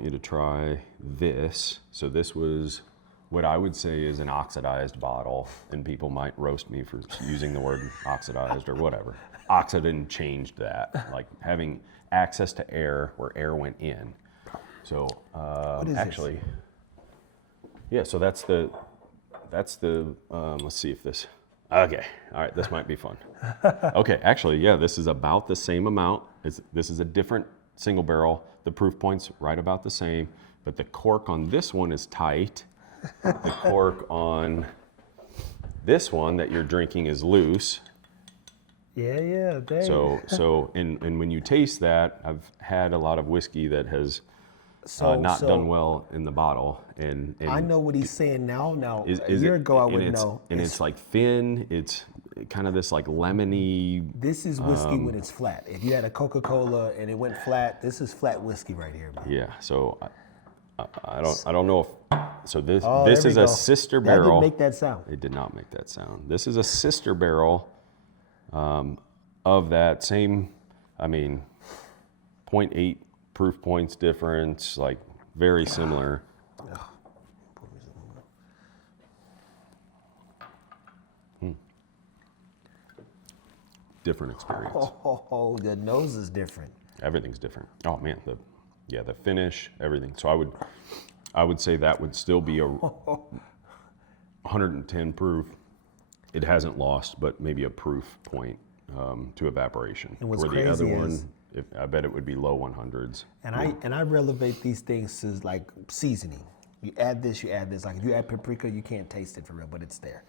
want you to try this. So this was what I would say is an oxidized bottle, and people might roast me for using the word oxidized or whatever. Oxidin changed that, like having access to air where air went in. So actually, this? Yeah, so that's the, let's see if this, okay, all right, this might be fun. Okay, actually, yeah, this is about the same amount. This is a different single barrel. The proof point's right about the same, but the cork on this one is tight. The cork on this one that you're drinking is loose. Yeah, dang. So and when you taste that, I've had a lot of whiskey that has not done well in the bottle. And I know what he's saying now. A year ago I wouldn't know. And it's like thin, it's kind of this like lemony. This is whiskey when it's flat. If you had a Coca-Cola and it went flat, this is flat whiskey right here, man. Yeah, so I don't know if, so this is a sister barrel. That didn't make that sound. It did not make that sound. This is a sister barrel of that same, I mean, 0.8 proof points difference, like very similar. Different experience. Oh, the nose is different. Everything's different. Oh man, the finish, everything. So I would say that would still be a 110 proof. It hasn't lost, but maybe a proof point to evaporation. And what's where crazy the other is, one, I bet it would be low 100s. And I relevate these things to like seasoning. You add this. Like if you add paprika, you can't taste it for real, but it's there.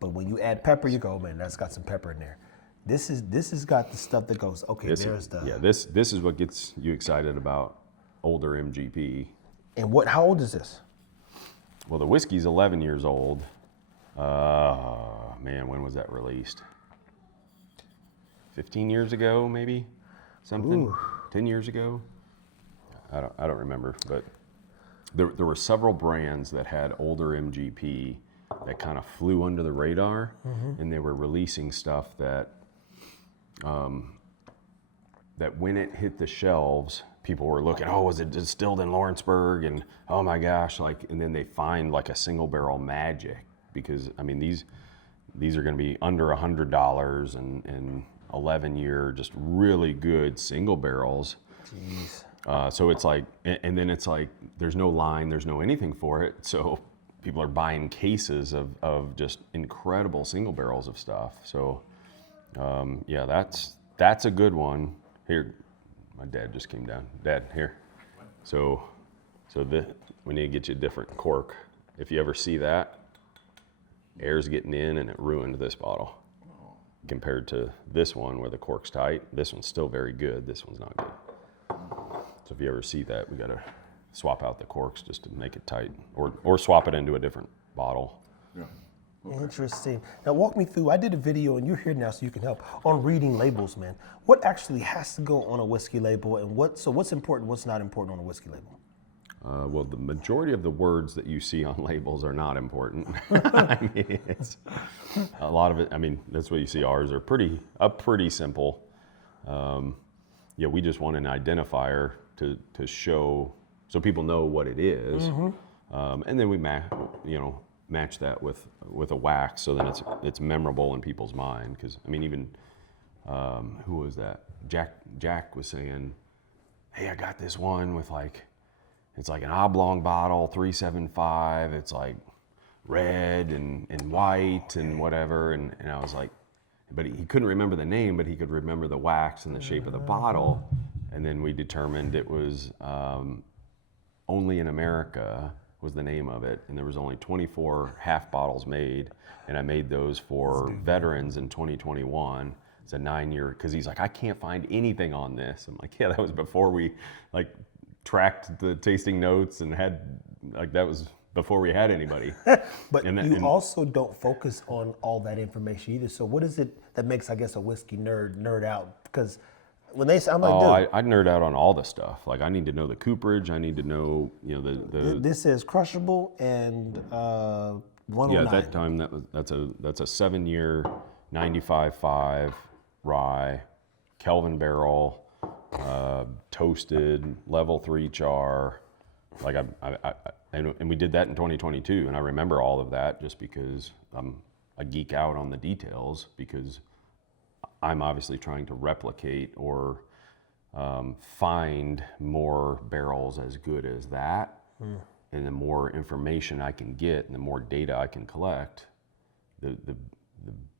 But when you add pepper, you go, man, that's got some pepper in there. This has got the stuff that goes, okay, this is what gets you excited about older MGP. And how old is this? Well, the whiskey's 11 years old. Man, when was that released? 15 years ago, maybe? Something? Ooh. 10 years ago? I don't remember, but there were several brands that had older MGP that kind of flew under the radar, and they were releasing stuff that when it hit the shelves, people were looking, oh, was it distilled in Lawrenceburg? And oh my gosh, and then they find like a single barrel magic, because I mean, these are gonna be under $100 and 11-year, just really good single barrels. Jeez. So it's like, and then it's like, there's no line, there's no anything for it. So people are buying cases of just incredible single barrels of stuff. So yeah, that's a good one. Here, my dad just came down. Dad, here. So we need to get you a different cork. If you ever see that, air's getting in and it ruined this bottle. Compared to this one where the cork's tight, this one's still very good. This one's not good. So if you ever see that, we gotta swap out the corks just to make it tight, or swap it into a different bottle. Yeah. Okay. Interesting. Now walk me through, I did a video, and you're here now so you can help, on reading labels, man. What actually has to go on a whiskey label, and what's important, what's not important on a whiskey label? Well, the majority of the words that you see on labels are not important. I mean, it's a lot of it. I mean, that's what you see. Ours are pretty simple. Yeah, we just want an identifier to show so people know what it is, and then we match that with a wax so that it's memorable in people's mind. Because I mean, even who was that? Jack was saying, "Hey, I got this one with like." It's like an oblong bottle, 375. It's like red and white and whatever. And I was like, but he couldn't remember the name, but he could remember the wax and the shape of the bottle. And then we determined it was Only in America was the name of it. And there was only 24 half bottles made. And I made those for veterans in 2021. It's a 9-year, because he's like, I can't find anything on this. I'm like, yeah, that was before we tracked the tasting notes and had, that was before we had anybody. But you also don't focus on all that information either. So what is it that makes, I guess, a whiskey nerd out? Because when they say, I'm like, I nerd out on all the stuff. Like, I need to know the cooperage. I need to know, the. This is crushable and 109. Yeah, at that time that's a 7-year 95.5 rye, Kelvin barrel. Toasted, level 3 char, like and we did that in 2022, and I remember all of that just because I geek out on the details, because I'm obviously trying to replicate or find more barrels as good as that. And the more information I can get and the more data I can collect, the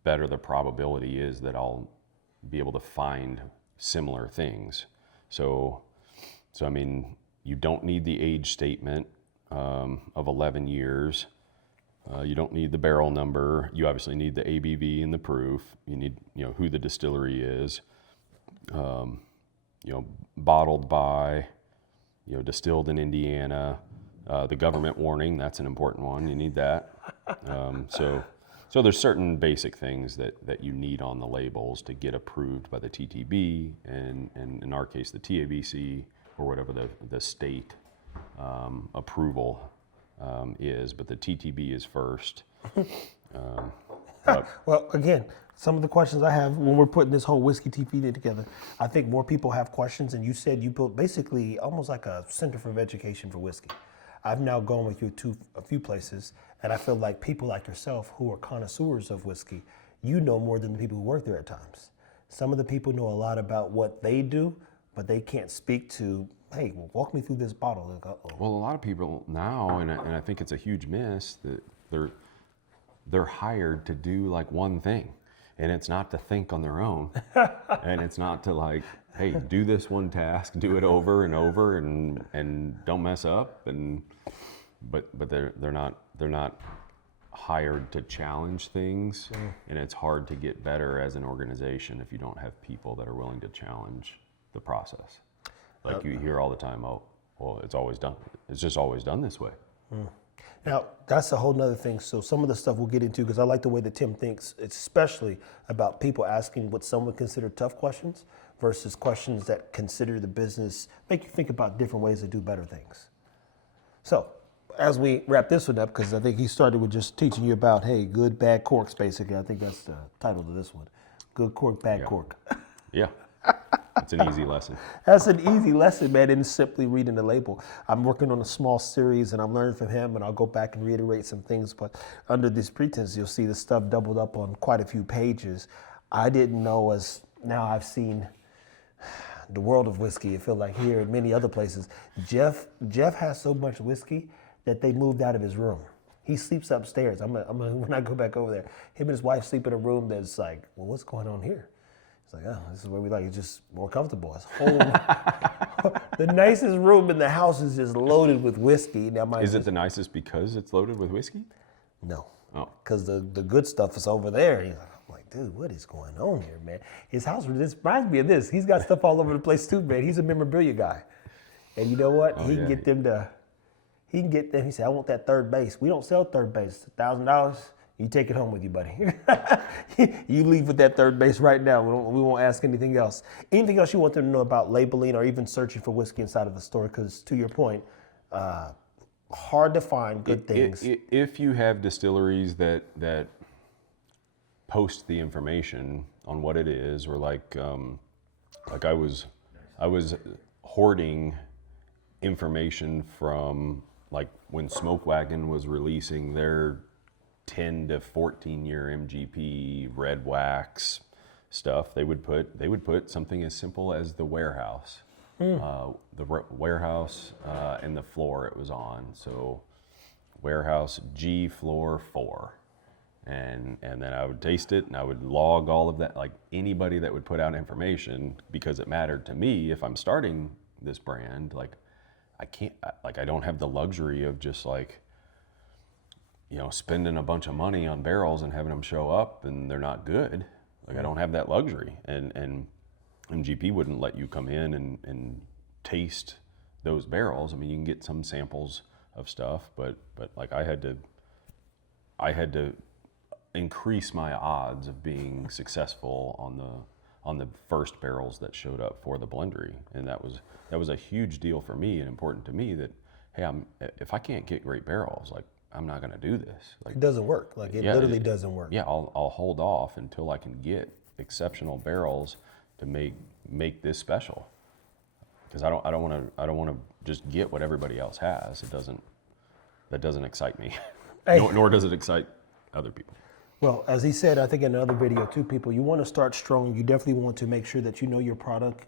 better the probability is that I'll be able to find similar things. So I mean, you don't need the age statement of 11 years. You don't need the barrel number. You obviously need the ABV and the proof. You need, who the distillery is. Bottled by, distilled in Indiana. The government warning, that's an important one. You need that. So there's certain basic things that you need on the labels to get approved by the TTB and in our case the TABC, or whatever the state approval is, but the TTB is first. Well, again, some of the questions I have when we're putting this whole whiskey TPD together, I think more people have questions, and you said you built basically almost like a center for education for whiskey. I've now gone with you to a few places, and I feel like people like yourself who are connoisseurs of whiskey, you know more than the people who work there at times. Some of the people know a lot about what they do, but they can't speak to, hey, well, walk me through this bottle. Like, uh-oh. Well, a lot of people now, and I think it's a huge miss, that they're hired to do like one thing, and it's not to think on their own, and it's not to like, hey, do this one task, do it over and over, and don't mess up, but they're not hired to challenge things, and it's hard to get better as an organization if you don't have people that are willing to challenge the process. Like you hear all the time, oh, well, it's just always done this way. Now, that's a whole nother thing. So some of the stuff we'll get into, because I like the way that Tim thinks, especially about people asking what some would consider tough questions versus questions that consider the business, make you think about different ways to do better things. So as we wrap this one up, because I think he started with just teaching you about, hey, good, bad corks, basically. I think that's the title of this one. Good cork, bad cork. Yeah. It's an easy lesson. That's an easy lesson, man, and simply reading the label. I'm working on a small series, and I'm learning from him, and I'll go back and reiterate some things, but under this pretense, you'll see the stuff doubled up on quite a few pages. I didn't know, as now I've seen the world of whiskey, I feel like here and many other places, Jeff has so much whiskey that they moved out of his room. He sleeps upstairs. When I go back over there, him and his wife sleep in a room that's like, well, what's going on here? It's like, oh, this is where we like. It's just more comfortable. It's the nicest room in the house is just loaded with whiskey. Now, is it the nicest because it's loaded with whiskey? No. Oh. Because the good stuff is over there. I'm like, dude, what is going on here, man? His house reminds me of this. He's got stuff all over the place too, man. He's a memorabilia guy. And you know what? He can get them. He said, I want that third base. We don't sell third base. $1,000. You take it home with you, buddy. You leave with that third base right now. We won't ask anything else. Anything else you want them to know about labeling or even searching for whiskey inside of the store? Because to your point, hard to find good things. If you have distilleries that post the information on what it is, or like I was hoarding information from like when Smoke Wagon was releasing their 10 to 14 year MGP red wax stuff. They would put something as simple as the warehouse, warehouse and the floor it was on. So warehouse G floor 4, and then I would taste it and I would log all of that. Like anybody that would put out information, because it mattered to me if I'm starting this brand, like I don't have the luxury of just like, spending a bunch of money on barrels and having them show up and they're not good. Like I don't have that luxury, and MGP wouldn't let you come in and taste those barrels. I mean, you can get some samples of stuff, but like I had to increase my odds of being successful on the first barrels that showed up for the Blendery, and that was a huge deal for me and important to me. That hey, if I can't get great barrels, like I'm not going to do this. Like, it doesn't work. Like it literally doesn't work. Yeah, I'll hold off until I can get exceptional barrels to make this special. because I don't want to just get what everybody else has. That doesn't excite me, Hey. nor does it excite other people. Well, as he said, I think in another video too, people, you want to start strong. You definitely want to make sure that you know your product,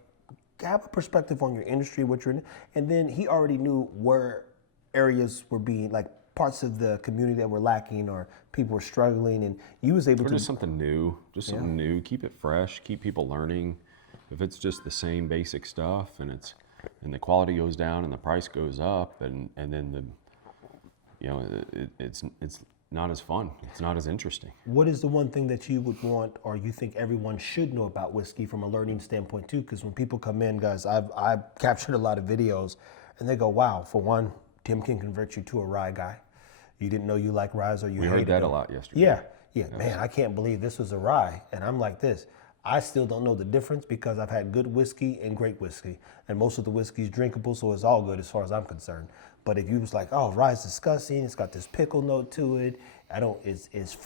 have a perspective on your industry, what you're in. And then he already knew where areas were being, like parts of the community that were lacking or people were struggling. And you was able Or to. just something new, keep it fresh, keep people learning. If it's just the same basic stuff and the quality goes down and the price goes up and then it's not as fun. It's not as interesting. What is the one thing that you would want or you think everyone should know about whiskey from a learning standpoint too? Because when people come in, guys, I've captured a lot of videos and they go, wow, for one, Tim can convert you to a rye guy. You didn't know you like ryes or you hated heard that them. a lot yesterday. Yeah, man, I can't believe this was a rye. And I'm like this. I still don't know the difference because I've had good whiskey and great whiskey. And most of the whiskey is drinkable, so it's all good as far as I'm concerned. But if you was like, oh, rye's disgusting, it's got this pickle note to it, it's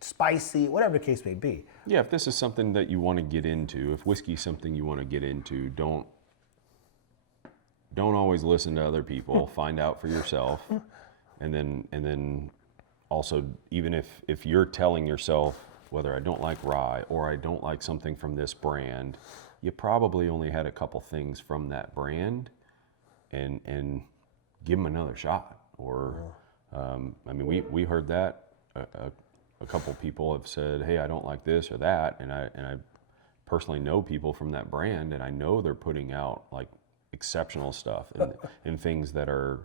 spicy, whatever the case may be. Yeah, if this is something that you want to get into, if whiskey's something you want to get into, don't always listen to other people. Find out for yourself. And then also, even if you're telling yourself, whether I don't like rye or I don't like something from this brand, you probably only had a couple things from that brand, and give them another shot. Or, I mean, we heard that a couple people have said, hey, I don't like this or that, and I personally know people from that brand, and I know they're putting out like exceptional stuff and things that are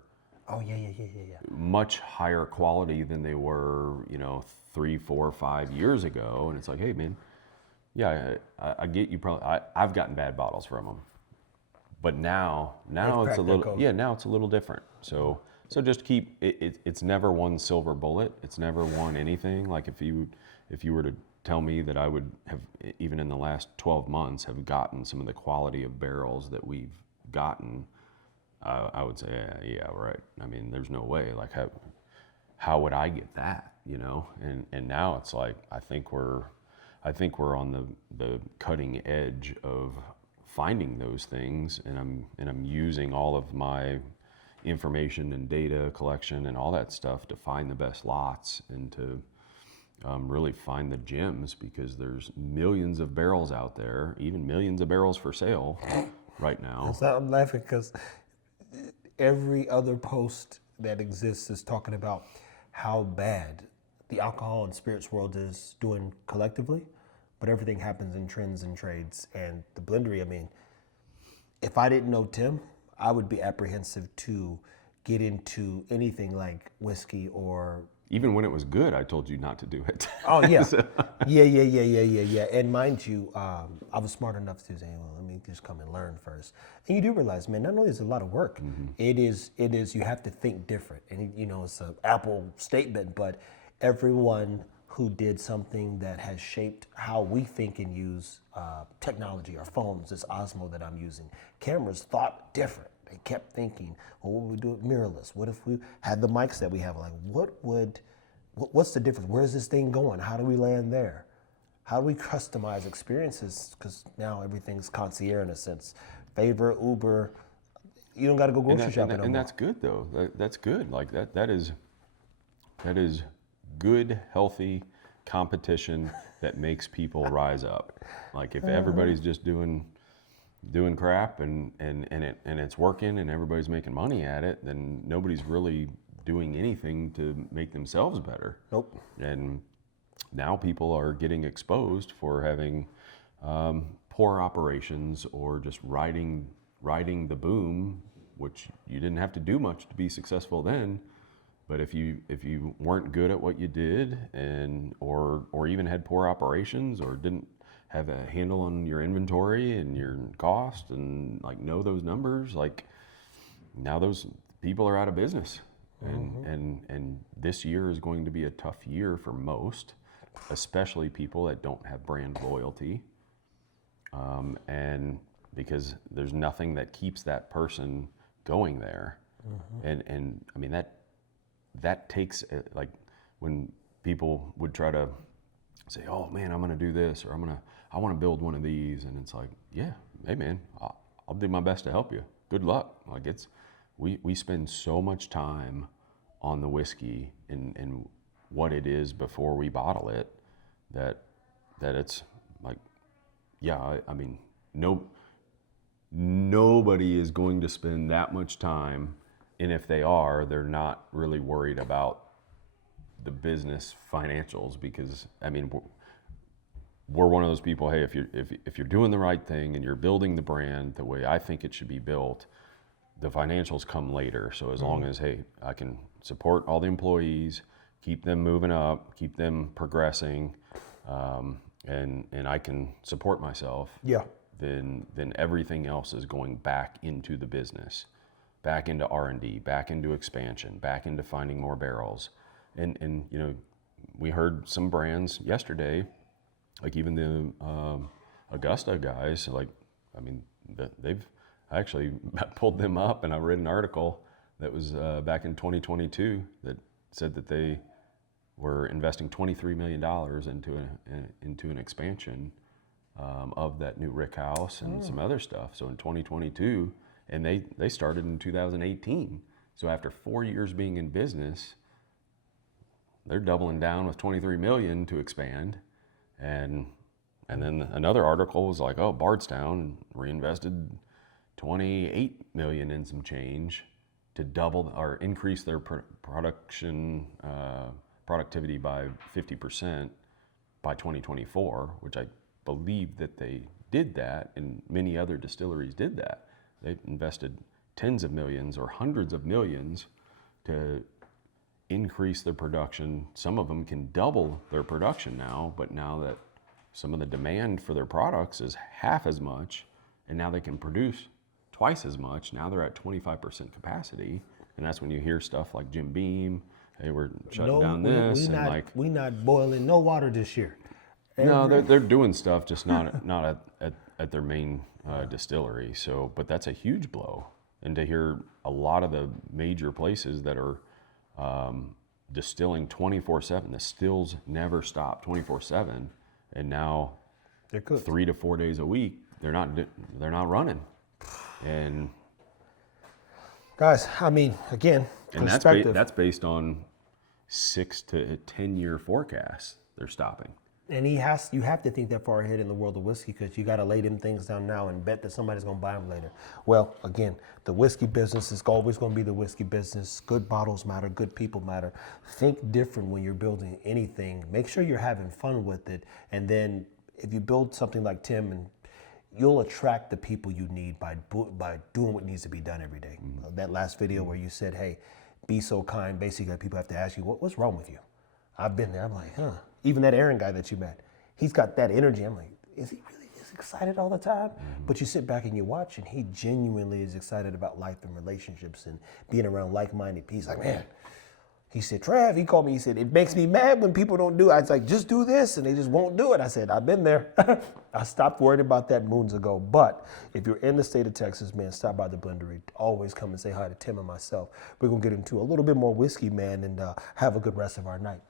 much higher quality than they were, 3, 4, 5 years ago. And it's like, hey, man, yeah, I get you. Probably, I've gotten bad bottles from them, but now it's a little different. So just keep it. It's never one silver bullet. It's never one anything. Like if you were to tell me that I would have, even in the last 12 months, have gotten some of the quality of barrels that we've gotten, I would say, yeah, right. I mean, there's no way. Like, how would I get that? And now it's like I think we're on the cutting edge of finding those things, and I'm using all of my information and data collection and all that stuff to find the best lots and to really find the gems, because there's millions of barrels out there, even millions of barrels for sale right now. So I'm laughing because every other post that exists is talking about how bad the alcohol and spirits world is doing collectively, but everything happens in trends and trades. And the Blendery, I mean, if I didn't know Tim, I would be apprehensive to get into anything like whiskey or... Even when it was good, I told you not to do it. Oh, yeah. Yeah. And mind you, I was smart enough to say, well, let me just come and learn first. And you do realize, man, not only is it a lot of work, it is, you have to think different. And, it's an Apple statement, but everyone who did something that has shaped how we think and use technology, our phones, this Osmo that I'm using, cameras thought different. They kept thinking, well, what would we do it mirrorless? What if we had the mics that we have? Like, what's the difference? Where's this thing going? How do we land there? How do we customize experiences? Because now everything's concierge in a sense. Favorite, Uber, you don't got to go grocery shopping no more. And that's good though. That's good. Like that is good, healthy competition that makes people rise up. Like if everybody's just doing crap and it's working and everybody's making money at it, then nobody's really doing anything to make themselves better. Nope. And now people are getting exposed for having poor operations or just riding the boom, which you didn't have to do much to be successful then. But if you weren't good at what you did or even had poor operations or didn't have a handle on your inventory and your cost and like know those numbers, like now those people are out of business. And this year is going to be a tough year for most, especially people that don't have brand loyalty. And because there's nothing that keeps that person going there. And I mean, that takes, like when people would try to say, oh man, I'm gonna do this, or I want to build one of these. And it's like, yeah, hey man, I'll do my best to help you. Good luck. Like we spend so much time on the whiskey and what it is before we bottle it that it's like, yeah, I mean, nobody is going to spend that much time, and if they are, they're not really worried about the business financials, because I mean, we're one of those people. Hey, if you're doing the right thing and you're building the brand the way I think it should be built, the financials come later. So as long as, hey, I can support all the employees, keep them moving up, keep them progressing, and I can support myself. Yeah. Then everything else is going back into the business, back into R&D, back into expansion, back into finding more barrels. And you know, we heard some brands yesterday, like even the Augusta guys, like, I mean, I actually pulled them up, and I read an article that was back in 2022 that said that they were investing $23 million into an expansion of that new rick house and some other stuff. So in 2022, and they started in 2018. So after 4 years being in business, they're doubling down with 23 million to expand. And then another article was like, oh, Bardstown reinvested 28 million in some change to double or increase their productivity by 50% by 2024, which I believe that they did that, and many other distilleries did that. They invested tens of millions or hundreds of millions to increase their production. Some of them can double their production now, but now that some of the demand for their products is half as much, and now they can produce twice as much. Now they're at 25% capacity, and that's when you hear stuff like Jim Beam, hey, we're shutting down this, and like we not boiling no water this year. No, they're doing stuff, just not at their main distillery. So, but that's a huge blow. And to hear a lot of the major places that are distilling 24/7, the stills never stop 24/7, and now they're cooked 3 to 4 days a week. They're not running, and guys, I mean, again, and perspective. that's based on 6 to 10 year forecasts. They're stopping. And you have to think that far ahead in the world of whiskey, because you got to lay them things down now and bet that somebody's going to buy them later. Well, again, the whiskey business is always going to be the whiskey business. Good bottles matter. Good people matter. Think different when you're building anything. Make sure you're having fun with it. And then if you build something like Tim, and you'll attract the people you need by doing what needs to be done every day. That last video where you said, hey, be so kind. Basically, people have to ask you, what's wrong with you? I've been there. I'm like, huh. Even that Aaron guy that you met, he's got that energy. I'm like, is he really this excited all the time? But you sit back and you watch, and he genuinely is excited about life and relationships and being around like-minded people. He's like, man, he said, Trav, he called me, he said, it makes me mad when people don't do it. I was like, just do this, and they just won't do it. I said, I've been there. I stopped worrying about that moons ago. But if you're in the state of Texas, man, stop by the Blendery. Always come and say hi to Tim and myself. We're going to get into a little bit more whiskey, man, and have a good rest of our night.